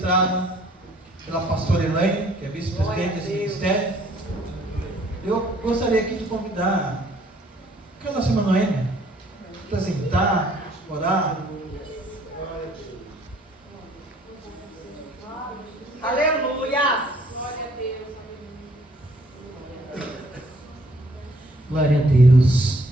ministrado pela pastora Elaine, que é vice-presidente desse ministério. Eu gostaria aqui de convidar aquela nossa Noêmia para sentar, orar. Aleluia! Glória a Deus.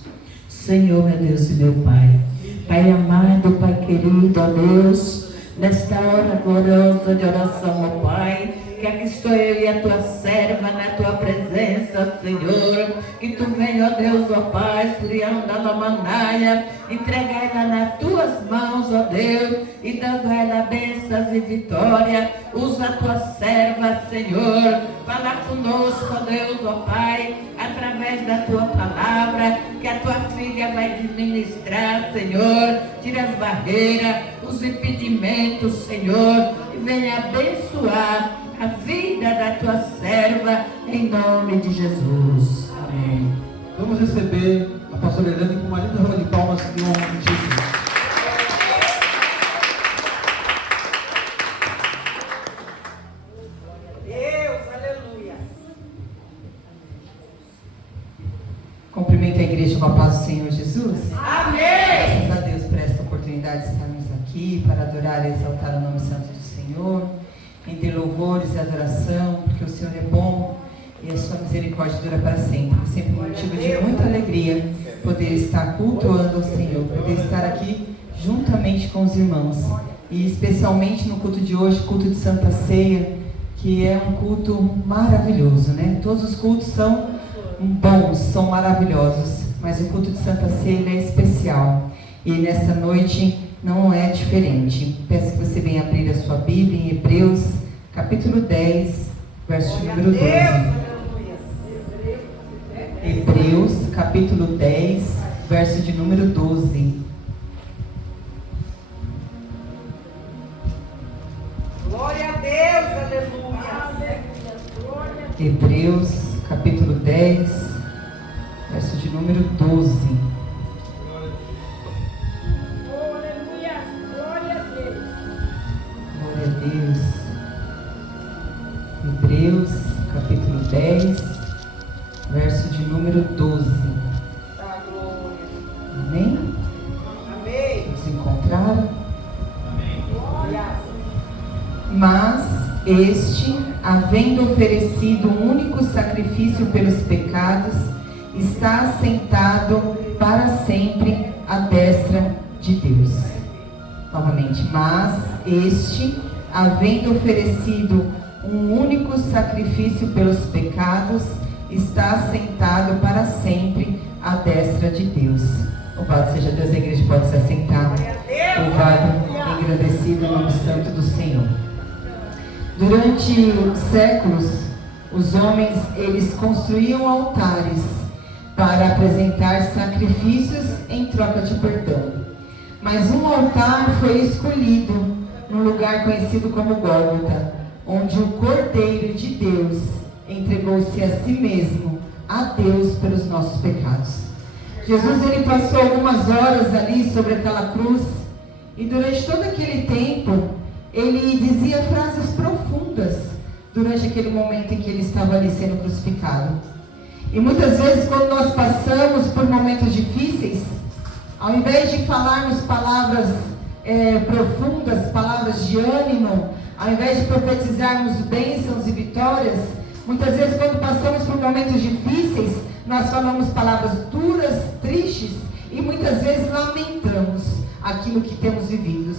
Senhor, meu Deus e meu Pai. Pai amado, Pai querido, ó Deus, nesta hora gloriosa de oração, ó Pai, que aqui estou eu e a tua serva na tua presença, Senhor, que tu venha, ó Deus, ó Pai, criando a manaia, entregar ela nas tuas mãos, ó Deus, e dando a ela bênçãos e vitória. Usa a tua serva, Senhor, fala conosco, ó Deus, ó Pai, através da tua palavra, que a tua filha vai te ministrar, Senhor. Tira as barreiras, os impedimentos, Senhor, e venha abençoar a vida da tua serva, em nome de Jesus. Amém. Vamos receber a pastora Elaine com uma linda roda de palmas em nome de Jesus. Cumprimento a igreja com a paz do Senhor Jesus. Amém! Graças a Deus por esta oportunidade de estarmos aqui para adorar e exaltar o nome santo do Senhor, render louvores e adoração, porque o Senhor é bom e a sua misericórdia dura para sempre. Sempre um motivo de muita alegria poder estar cultuando ao Senhor, poder estar aqui juntamente com os irmãos, e especialmente no culto de hoje, culto de Santa Ceia, que é um culto maravilhoso, né? Todos os cultos são bons, são maravilhosos, mas o culto de Santa Ceia ele é especial, e nessa noite não é diferente. Peço que você venha abrir a sua Bíblia em Hebreus, capítulo 10, verso de número 12. Hebreus, capítulo 10, verso de número 12. Glória a Deus, aleluia! Hebreus, capítulo 10, verso de número 12. Aleluia! Glória a Deus! Glória a Deus. Hebreus, capítulo 10, verso de número 12. Tá, glória! Amém? Amém! Todos encontraram? Glória! Mas este, havendo oferecido um único sacrifício pelos pecados, está assentado para sempre à destra de Deus. Novamente, mas este, havendo oferecido um único sacrifício pelos pecados, está assentado para sempre à destra de Deus. Louvado seja Deus, a igreja pode se assentar. Louvado e agradecido o nome santo do Senhor. Durante séculos, os homens, eles construíam altares para apresentar sacrifícios em troca de perdão. Mas um altar foi escolhido num lugar conhecido como Gólgota, onde o Cordeiro de Deus entregou-se a si mesmo, a Deus, pelos nossos pecados. Jesus, ele passou algumas horas ali sobre aquela cruz, e durante todo aquele tempo, ele dizia frases profundas durante aquele momento em que ele estava ali sendo crucificado. E muitas vezes, quando nós passamos por momentos difíceis, ao invés de falarmos palavras profundas, palavras de ânimo, ao invés de profetizarmos bênçãos e vitórias, muitas vezes quando passamos por momentos difíceis, nós falamos palavras duras, tristes, e muitas vezes lamentamos aquilo que temos vivido.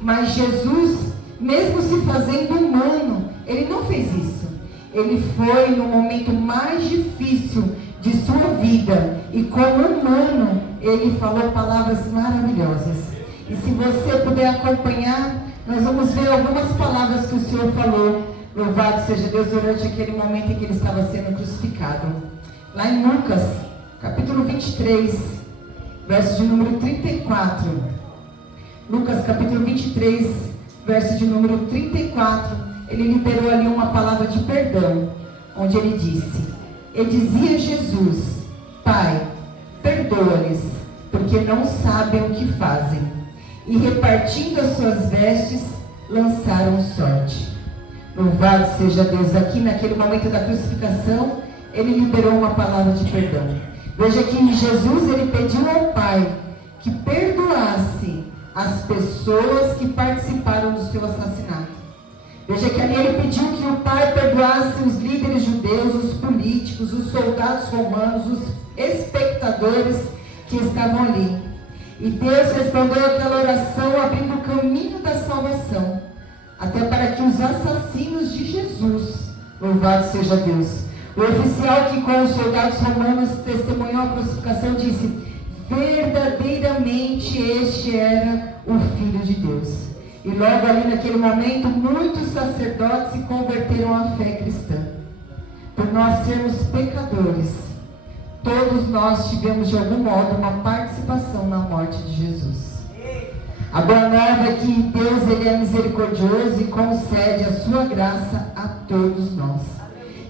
Mas Jesus, mesmo se fazendo humano, ele não fez isso. Ele foi no momento mais difícil de sua vida, e como humano, ele falou palavras maravilhosas. E se você puder acompanhar, nós vamos ver algumas palavras que o Senhor falou. Louvado seja Deus, durante aquele momento em que ele estava sendo crucificado. Lá em Lucas, capítulo 23, verso de número 34. Lucas, capítulo 23, verso de número 34. Ele liberou ali uma palavra de perdão, onde ele disse: e dizia Jesus: Pai, perdoa-lhes, porque não sabem o que fazem. E repartindo as suas vestes, lançaram sorte. Louvado seja Deus. Aqui naquele momento da crucificação, ele liberou uma palavra de perdão. Veja que Jesus, ele pediu ao Pai que perdoasse as pessoas que participaram do seu assassinato. Veja que ali ele pediu que o Pai perdoasse os líderes judeus, os políticos, os soldados romanos, os espectadores que estavam ali. E Deus respondeu aquela oração abrindo o caminho da salvação, até para que os assassinos de Jesus, louvado seja Deus, o oficial que com os soldados romanos testemunhou a crucificação disse: verdadeiramente este era o Filho de Deus. E logo ali naquele momento, muitos sacerdotes se converteram à fé cristã. Por nós sermos pecadores, todos nós tivemos de algum modo uma participação na morte de Jesus. A boa nova é que Deus, ele é misericordioso e concede a sua graça a todos nós.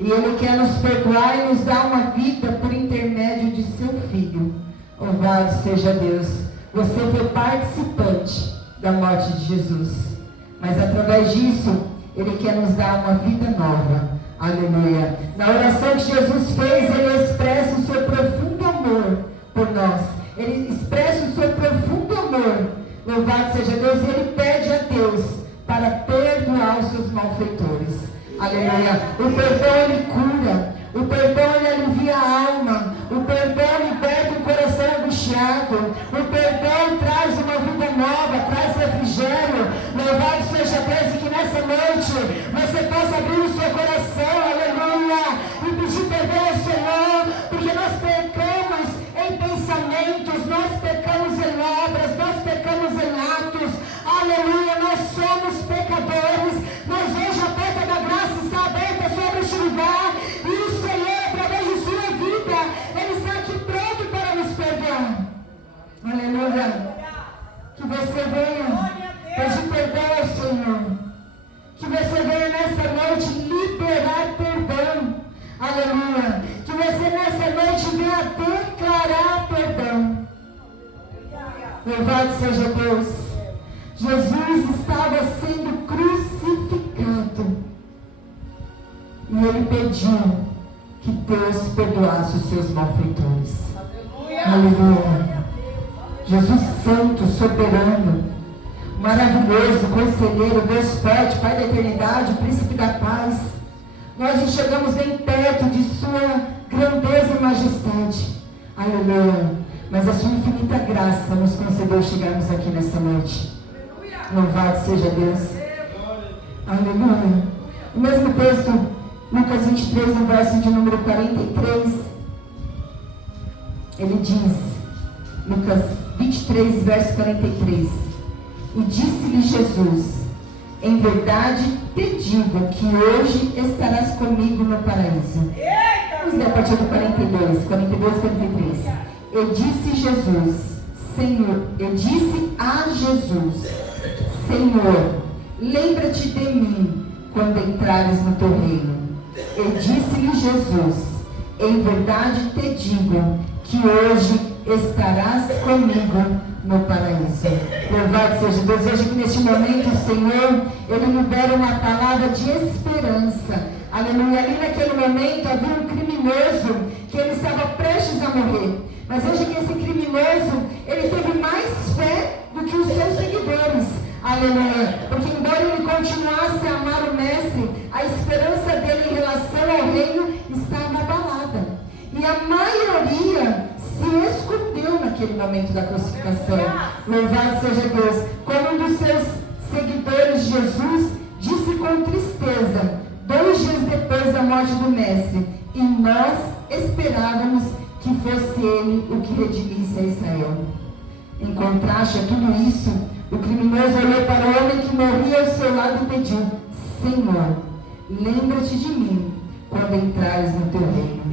E Ele quer nos perdoar e nos dar uma vida por intermédio de seu Filho. Louvado seja Deus. Você foi participante da morte de Jesus, mas através disso Ele quer nos dar uma vida nova. Aleluia. Na oração que Jesus fez, Ele expressa o seu profundo amor por nós. Ele expressa o seu profundo amor. Louvado seja Deus. E Ele pede a Deus para perdoar os seus malfeitores. Aleluia. O perdão, ele cura. O perdão, ele alivia a alma. O perdão liberta o coração angustiado. O perdão traz uma vida nova, traz refrigério. Louvado seja Deus, e que nessa noite você possa abrir o seu coração, aleluia, e pedir perdão ao Senhor, porque nós pecamos em pensamentos, nós pecamos em obras, nós pecamos em atos, aleluia, nós somos pecadores, mas hoje a porta da graça está aberta sobre este lugar, e o Senhor, através de sua vida, Ele está aqui pronto para nos perdoar. Aleluia. Que você venha pedir perdão ao Senhor. Que você venha nessa noite liberar perdão. Aleluia. Que você nessa noite venha declarar perdão. Louvado seja Deus. Jesus estava sendo crucificado. E ele pediu que Deus perdoasse os seus malfeitores. Aleluia. Jesus santo, soberano, maravilhoso, conselheiro, Deus forte, Pai da eternidade, Príncipe da paz. Nós não chegamos nem perto de sua grandeza e majestade. Aleluia. Mas a sua infinita graça nos concedeu chegarmos aqui nessa noite. Louvado seja Deus. Aleluia. O mesmo texto, Lucas 23, no verso de número 43, ele diz, Lucas 23, verso 43, e disse-lhe Jesus: em verdade te digo que hoje estarás comigo no paraíso. Vamos ler a partir do 42, 43. E disse Jesus, Senhor, eu disse a Jesus: Senhor, lembra-te de mim quando entrares no teu reino. E disse-lhe Jesus: em verdade te digo que hoje estarás comigo no paraíso. Louvado seja Deus. Veja que neste momento o Senhor, Ele libera uma palavra de esperança. Aleluia. Ali naquele momento havia um criminoso que ele estava prestes a morrer. Mas veja que esse criminoso, ele teve mais fé do que os seus seguidores. Aleluia. Porque embora ele continuasse a amar o Mestre, a esperança dele em relação ao reino estava abalada. E a maioria se escondeu naquele momento da crucificação. Louvado seja Deus. Como um dos seus seguidores, Jesus, disse com tristeza, 2 dias depois da morte do Mestre: e nós esperávamos que fosse ele o que redimisse a Israel. Em contraste a tudo isso, o criminoso olhou para o homem que morria ao seu lado e pediu: Senhor, lembra-te de mim quando entrares no teu reino.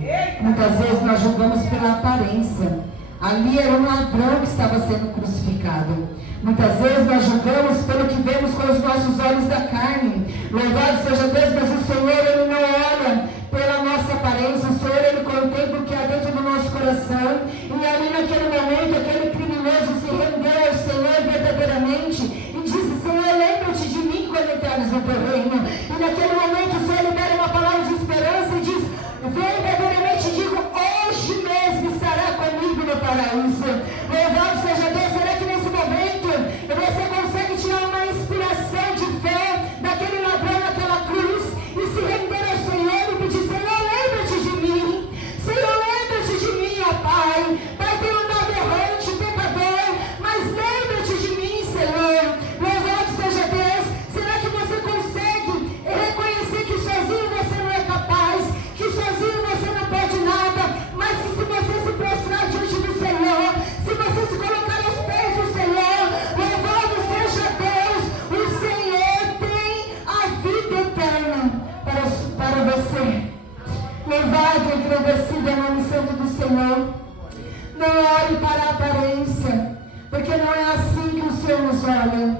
Muitas vezes nós julgamos pela aparência. Ali era um ladrão que estava sendo crucificado. Muitas vezes nós julgamos pelo que vemos com os nossos olhos da carne. Louvado seja Deus, mas o Senhor, Ele não olha pela nossa aparência. O Senhor, Ele contempla o que há dentro do nosso coração. E ali naquele momento, aquele criminoso se rendeu ao Senhor verdadeiramente e disse: Senhor, lembra-te de mim quando entrares no teu reino. E naquele momento você. Louvado e agradecido é o nome santo do Senhor. Não olhe para a aparência, porque não é assim que o Senhor nos olha.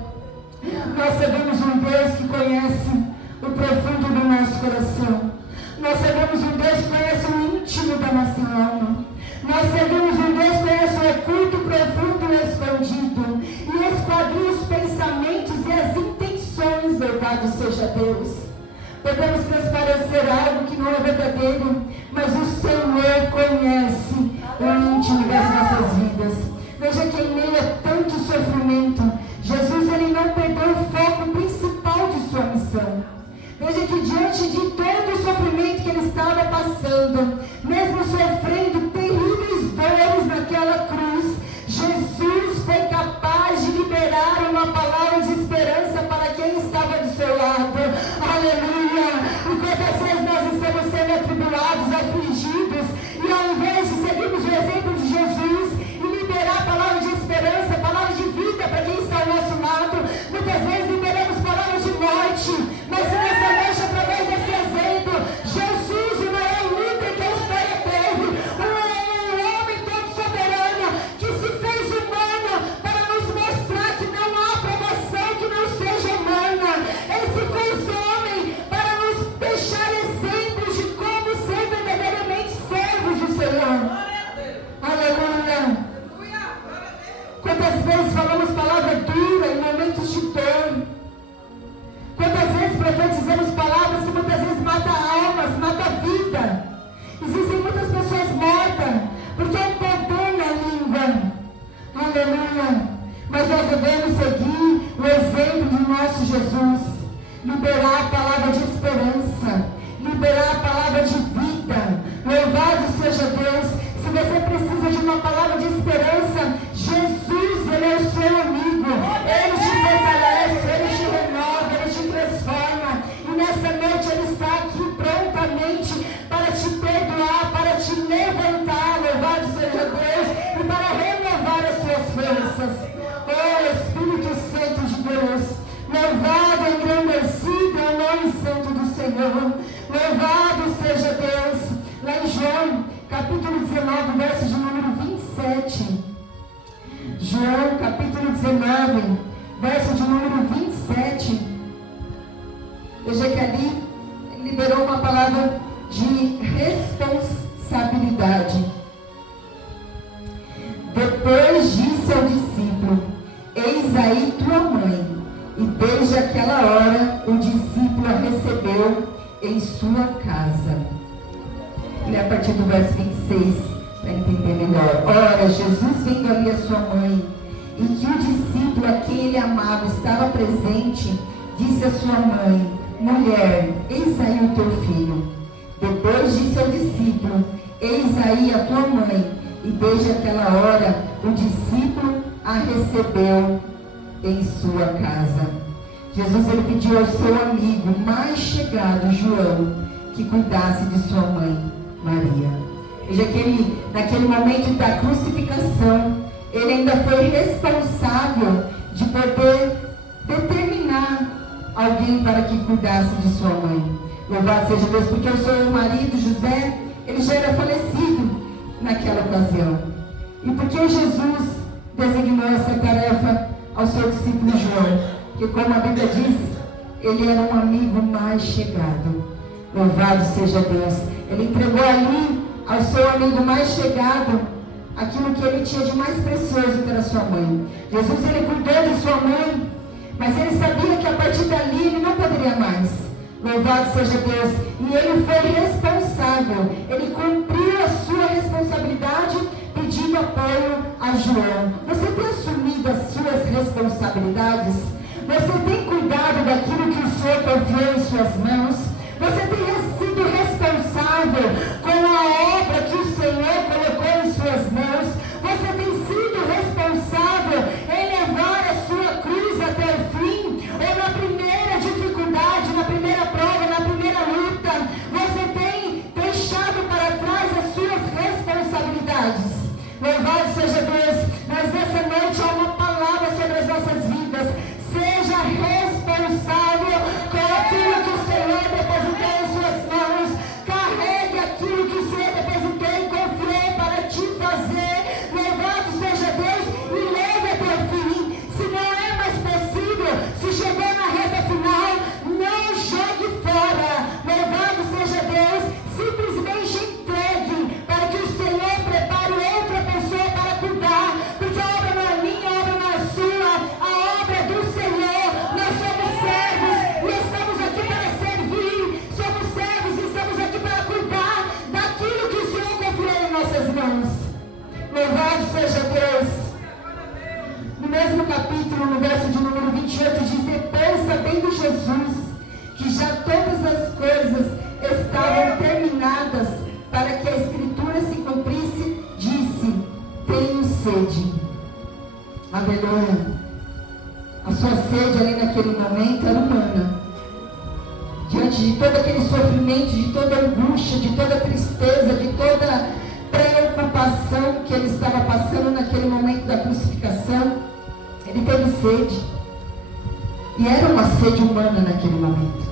Nós sabemos um Deus que conhece o profundo do nosso coração. Nós sabemos um Deus que conhece o íntimo da nossa alma. Nós sabemos um Deus que conhece o oculto, profundo e escondido. E esquadria os pensamentos e as intenções, louvado seja Deus. Podemos transparecer algo que não é verdadeiro, mas o Senhor conhece o íntimo das nossas vidas. Veja que em meio a tanto sofrimento, Jesus ele não perdeu o foco principal de sua missão. Veja que diante de todo o sofrimento que ele estava passando, mesmo sofrendo terríveis dores naquela cruz, Jesus foi capaz de liberar uma palavra de esperança para quem estava do seu lado. Aleluia! E quantas vezes nós estamos sendo atribulados, afligidos, e ao invés de seguirmos o exemplo de Jesus e liberar a palavra de esperança, a palavra de vida para quem está ao nosso lado, muitas vezes liberamos palavras de morte. Mas nessa noite, através desse exemplo, Jesus, o maior líder que a história teve, um homem todo soberano, que se fez humano para nos mostrar que não há aprovação que não seja humana. Ele se fez homem para nos deixar exemplos de como ser verdadeiramente servos do Senhor. Aleluia! Quantas vezes falamos palavra dura em momentos de dor? Quantas vezes profetizamos palavras que muitas vezes matam almas, matam a vida? Existem muitas pessoas mortas porque é um poder na língua. Aleluia! Mas nós devemos seguir o exemplo do nosso Jesus. Liberar a palavra de esperança. Liberar a palavra de vida. Louvado seja Deus. Se você precisa de uma palavra de esperança, Jesus, Ele é o seu amigo. Ele te fortalece, Ele te renova, Ele te transforma. E nessa noite Ele está aqui prontamente para te perdoar, para te levantar, louvado seja Deus, e para renovar as suas forças. Oh Espírito Santo de Deus, louvado e engrandecido é o nome santo do Senhor. Louvado seja Deus. Lá em João, capítulo 19, verso de número 27. João, capítulo 19, verso de número 27. Veja que ali ele liberou uma palavra de responsabilidade. Depois disse ao discípulo: eis aí tua mãe. E desde aquela hora o discípulo a recebeu em sua casa. E a partir do verso 26, para entender melhor. Ora, Jesus vendo ali a sua mãe, e que o discípulo a quem ele amava estava presente, disse à sua mãe: mulher, eis aí o teu filho. Depois disse ao discípulo: eis aí a tua mãe. E desde aquela hora o discípulo a recebeu em sua casa. Jesus ele pediu ao seu amigo mais chegado, João, que cuidasse de sua mãe, Maria. Veja que ele, naquele momento da crucificação, ele ainda foi responsável de poder determinar alguém para que cuidasse de sua mãe. Louvado seja Deus, porque o seu marido, José, ele já era falecido naquela ocasião. E porque Jesus designou essa tarefa ao seu discípulo João, que como a Bíblia diz, ele era um amigo mais chegado. Louvado seja Deus. Ele entregou ali ao seu amigo mais chegado aquilo que ele tinha de mais precioso, que era sua mãe. Jesus ele cuidou de sua mãe, mas ele sabia que a partir dali ele não poderia mais. Louvado seja Deus. E ele foi responsável. Ele cumpriu a sua responsabilidade pedindo apoio a João. Você tem assumido as suas responsabilidades? Você tem cuidado daquilo que o Senhor confiou em suas mãos? Você tem sido responsável com a obra que o Senhor colocou em suas mãos? Você tem sido responsável em levar a sua cruz até o fim? Ou na primeira dificuldade, na primeira prova, na primeira luta, você tem deixado para trás as suas responsabilidades? Louvado seja Deus. Mas nessa noite há uma palavra sobre as nossas vidas. Seja responsável com aquilo que o Senhor determinou que já todas as coisas estavam terminadas para que a Escritura se cumprisse, disse: tenho sede. Aleluia. A sua sede ali naquele momento era humana. Diante de todo aquele sofrimento, de toda angústia, de toda tristeza, de toda preocupação que ele estava passando naquele momento da crucificação, ele teve sede. E era uma sede humana naquele momento.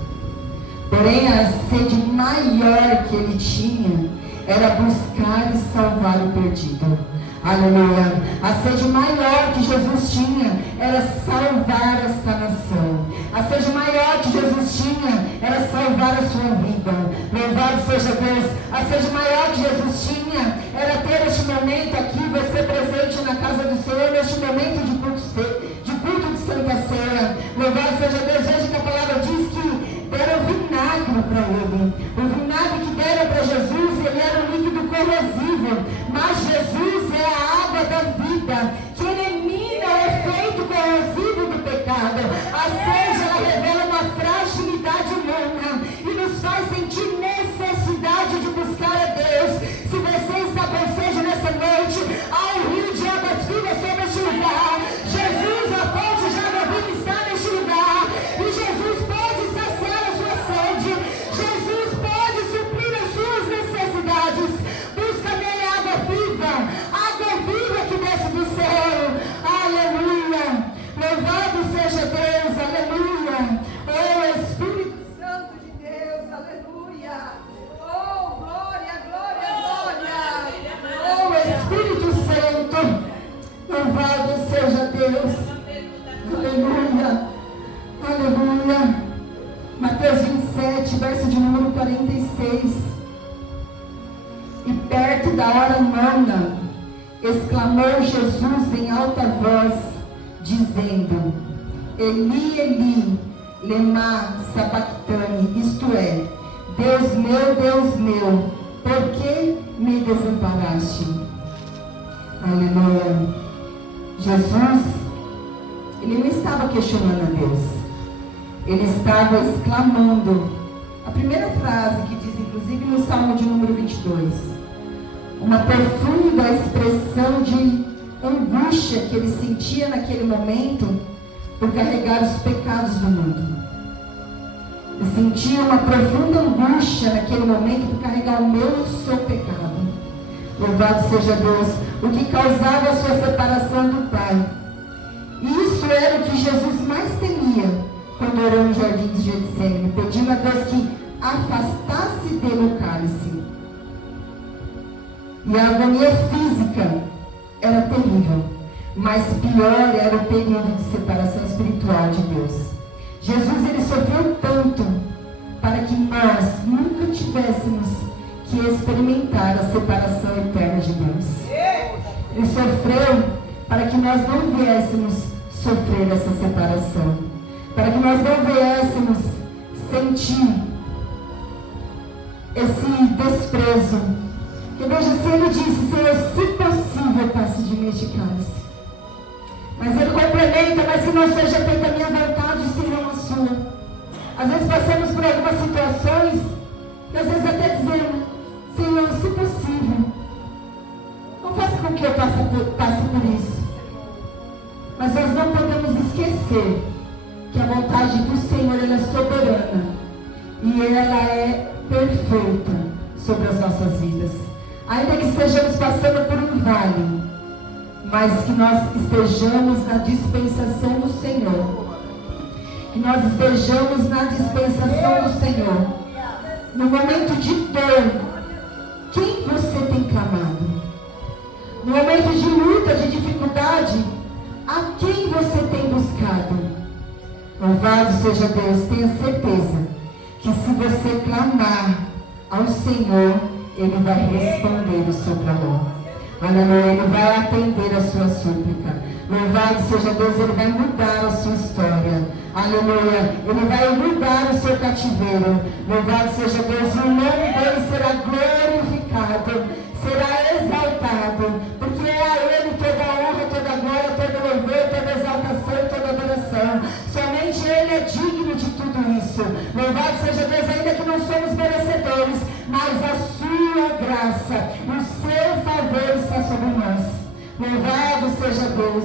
Porém, a sede maior que ele tinha era buscar e salvar o perdido. Aleluia. A sede maior que Jesus tinha era salvar esta nação. A sede maior que Jesus tinha era salvar a sua vida. Louvado seja Deus. A sede maior que Jesus tinha era ter este momento aqui, você presente na casa do Senhor, neste momento de culto de Santa Ceia. Louvado seja Deus. Veja que a palavra diz que deram vinagre para ele. O vinagre que deram para Jesus, ele era um líquido corrosivo. Mas Jesus é a água da vida, que elimina o efeito corrosivo do pecado. A sede, ela revela uma fragilidade humana e nos faz sentir necessidade de buscar a Deus. Se você está com sede nessa noite, há um rio de águas vivas sobre este lugar. Jesus, a fonte de água viva, está neste lugar. E Jesus pode saciar a sua sede. Jesus pode suprir as suas necessidades. Busca nele água viva que desce do céu. Aleluia. Louvado seja Deus. Aleluia. Oh, Espírito Santo de Deus. Aleluia. Oh, glória, glória, glória. Oh, Espírito Santo. Louvado seja Deus. Aleluia. Aleluia. Mateus 27, verso de número 46. E perto da hora nona, exclamou Jesus em alta voz, dizendo: Eli, Eli, lema sabachthani, isto é, Deus meu, por que me desamparaste? Aleluia. Jesus, ele não estava questionando a Deus, ele estava exclamando. A primeira frase que diz, inclusive no Salmo de número 22, uma profunda expressão de angústia que ele sentia naquele momento por carregar os pecados do mundo. Ele sentia uma profunda angústia naquele momento por carregar o meu e o seu pecado. Louvado seja Deus. O que causava a sua separação do Pai. Isso era o que Jesus mais temia quando orou no jardim de Getsemane, pedindo a Deus que afastasse dele o cálice. E a agonia física era terrível, mas pior era o período de separação espiritual de Deus. Jesus, ele sofreu tanto para que nós nunca tivéssemos que experimentar a separação eterna de Deus. Ele sofreu para que nós não viéssemos sofrer essa separação, para que nós não viéssemos sentir esse desprezo. Que veja, se ele disse: Senhor, se possível, passe de mim este cálice. Mas ele complementa: mas que não seja feita a minha vontade, senão a sua. Às vezes passamos por algumas situações que às vezes até dizemos: Senhor, se possível, não faça com que eu passe por isso. Mas nós não podemos esquecer que a vontade do Senhor, ela é soberana e ela é perfeita sobre as nossas vidas. Ainda que estejamos passando por um vale, mas que nós estejamos na dispensação do Senhor. Que nós estejamos na dispensação do Senhor. No momento de dor, quem você tem clamado? No momento de luta, de dificuldade, a quem você tem buscado? Louvado seja Deus. Tenha certeza que se você clamar ao Senhor, Ele vai responder o seu clamor. Aleluia. Ele vai atender a sua súplica. Louvado seja Deus. Ele vai mudar a sua história. Aleluia. Ele vai mudar o seu cativeiro. Louvado seja Deus. E o nome dele será glorificado, será exaltado, porque é a Ele toda a honra, toda a glória, todo louvor, toda exaltação e toda adoração. Somente Ele é digno de tudo isso. Louvado Louvado seja Deus, ainda que não somos merecedores, mas a sua graça, o seu favor está sobre nós. Louvado seja Deus.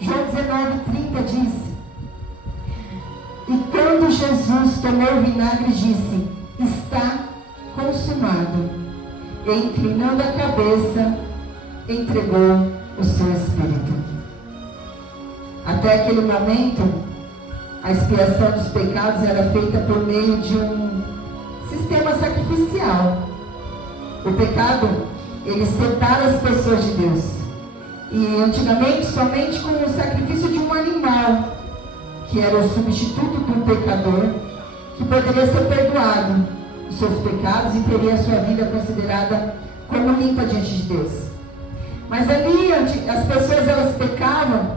João 19:30 diz: e quando Jesus tomou o vinagre, disse: está consumado. E inclinando a cabeça, entregou o seu espírito. Até aquele momento, a expiação dos pecados era feita por meio de um sistema sacrificial. O pecado, ele separa as pessoas de Deus. E antigamente, somente com o sacrifício de um animal, que era o substituto do pecador, que poderia ser perdoado os seus pecados e teria a sua vida considerada como limpa diante de Deus. Mas ali, as pessoas, elas pecavam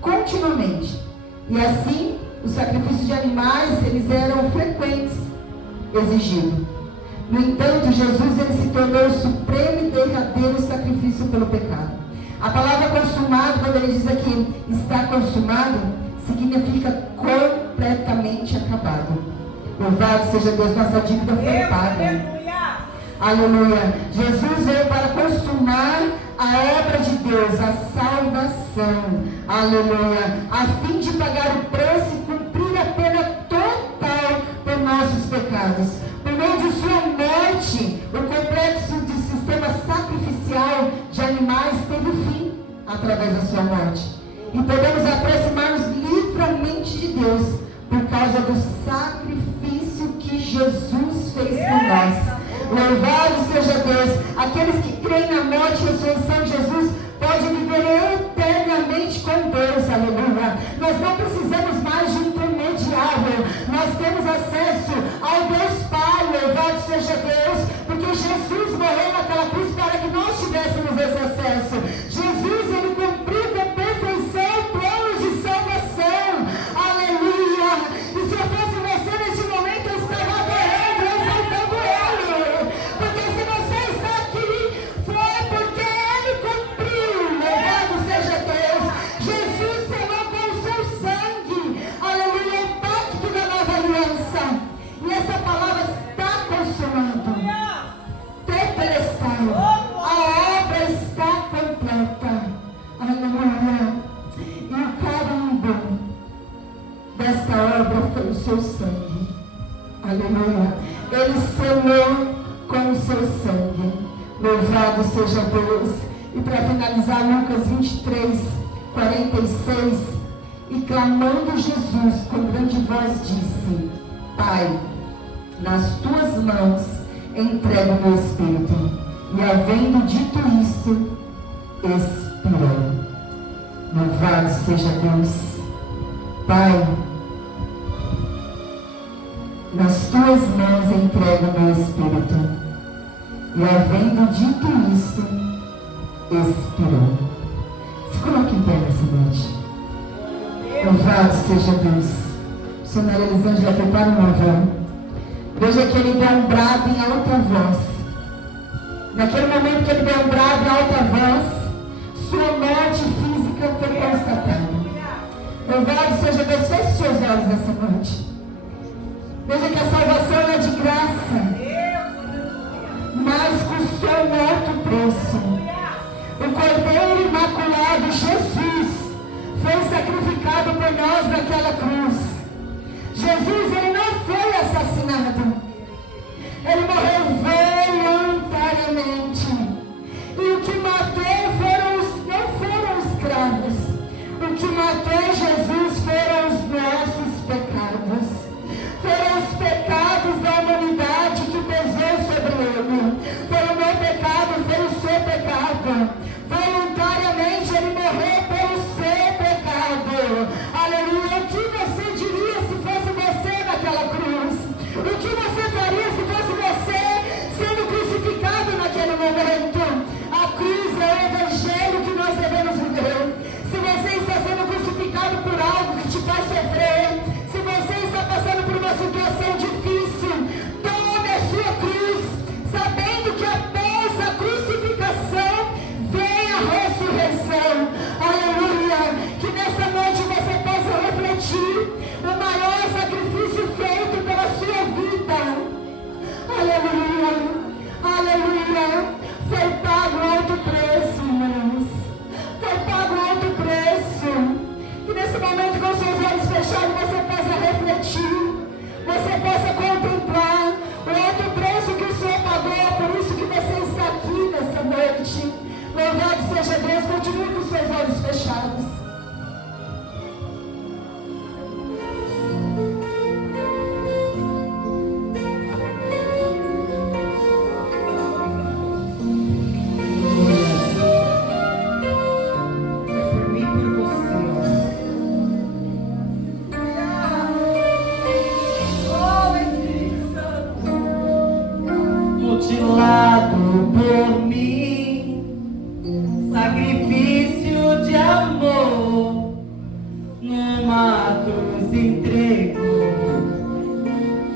continuamente. E assim, os sacrifícios de animais, eles eram frequentes, exigidos. No entanto, Jesus, ele se tornou o supremo e derradeiro sacrifício pelo pecado. A palavra consumado, quando ele diz aqui, está consumado, significa completamente acabado. Louvado seja Deus, nossa dívida foi paga. Aleluia. Jesus veio para consumar a obra de Deus, a salvação. Aleluia. A fim de pagar o preço e cumprir a pena total por nossos pecados. Por meio de sua morte, o complexo de sistema sacrificial de animais teve fim através da sua morte. E podemos aproximar-nos livremente de Deus por causa do sacrifício que Jesus fez por nós. Louvado seja Deus. Aqueles que creem na morte e ressurreição de Jesus podem viver eternamente com Deus. Aleluia. Nós não precisamos mais de intermediário. Nós temos acesso ao Deus Pai. Louvado seja Deus. Porque Jesus morreu naquela cruz para que nós tivéssemos esse acesso. Jesus, ele cumpriu com perfeição o plano de salvação. Aleluia. E se eu fosse você neste momento, eu estava adorando, exaltando Ele. Porque se você está aqui, foi porque Ele cumpriu. Louvado seja Deus. Jesus selou com o seu sangue. Aleluia. O pacto da nova aliança. E essa palavra está consumando. Tetelestai. A obra está completa. Aleluia. E o carimbo desta obra foi o seu sangue. Aleluia. Ele selou com o seu sangue. Louvado seja Deus. E para finalizar, Lucas 23:46. E clamando Jesus com grande voz disse: Pai, nas tuas mãos entrego o meu espírito. E havendo dito isto, expirou. Louvado seja Deus. Pai, nas tuas mãos entrego o meu espírito. E havendo dito isto, expirou. Se coloque em pé nessa noite. Louvado seja Deus. O missionário Elisângela prepara um louvor. Veja que ele deu um brado em alta voz. Naquele momento que ele deu um brado em alta voz, sua morte física foi constatada. Louvado seja Deus. Feche seus olhos nessa noite. Veja que a salvação é de graça, mas custou um alto preço. O Cordeiro Imaculado Jesus foi sacrificado por nós naquela cruz. Jesus, ele não foi assassinado. Ele morreu voluntariamente. E o que matou não foram os escravos. O que matou Jesus foram os nossos pecados. Foram os pecados da humanidade que pesou sobre ele. Foi o meu pecado, foi o seu pecado. Voluntariamente ele morreu pelo seu pecado. Aleluia. O que você diria se fosse você naquela derramado por mim, sacrifício de amor, numa cruz entregou.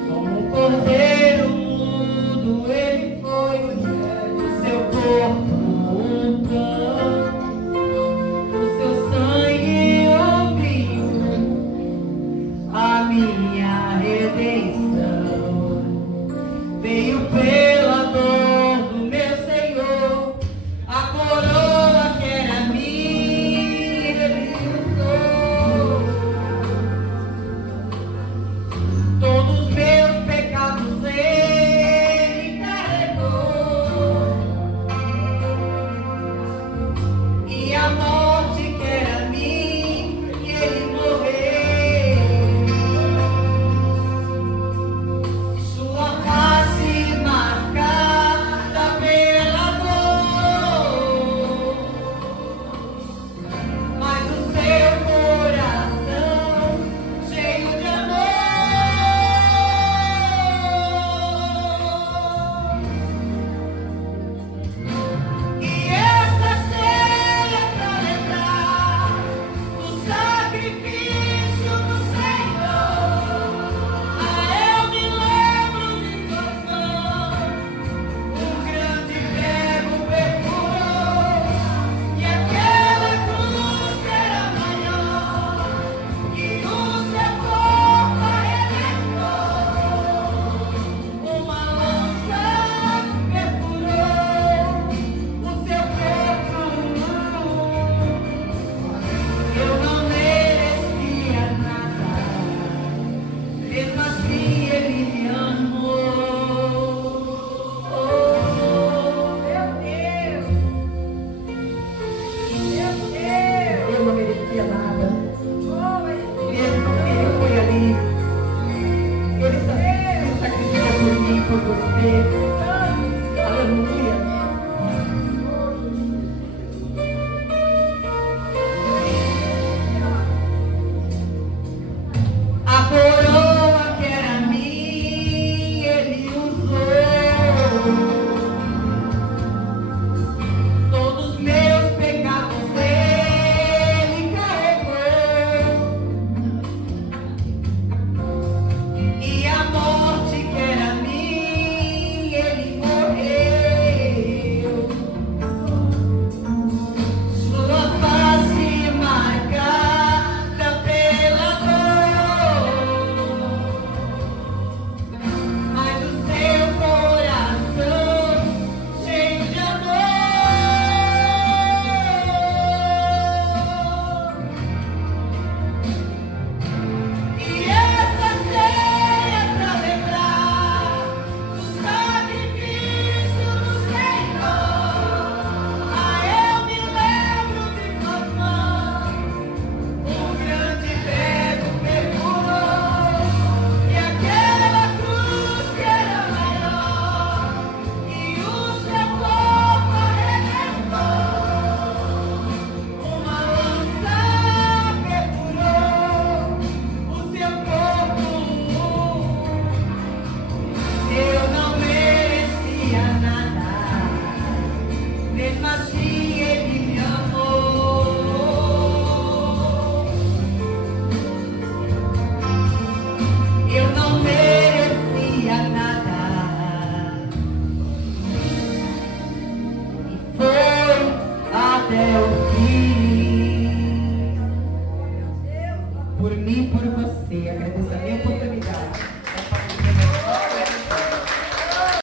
Como um cordeiro mudo ele foi, o seu corpo um pão, o seu sangue um vinho, a minha redenção. Veio pela dor do meu Senhor, a coroa que era minha, ele usou. Todos os meus pecados ele carregou, e a morte que era minha, ele morreu. Sua face marcada pela dor, mas o seu coração cheio de amor. E essa ceia é pra lembrar do sacrifício do Senhor. Eu me lembro de suas mãos, um grande prego perfurou, e aquela cruz era maior, e o seu corpo arrebentou. Uma lança perfurou o seu corpo. Eu não merecia nada, mesmo assim ele me amou. Meu Deus! Meu Deus! Eu não merecia nada, Oh, Espírito mesmo assim ele foi ali. Ele se sacrifica por mim, por você.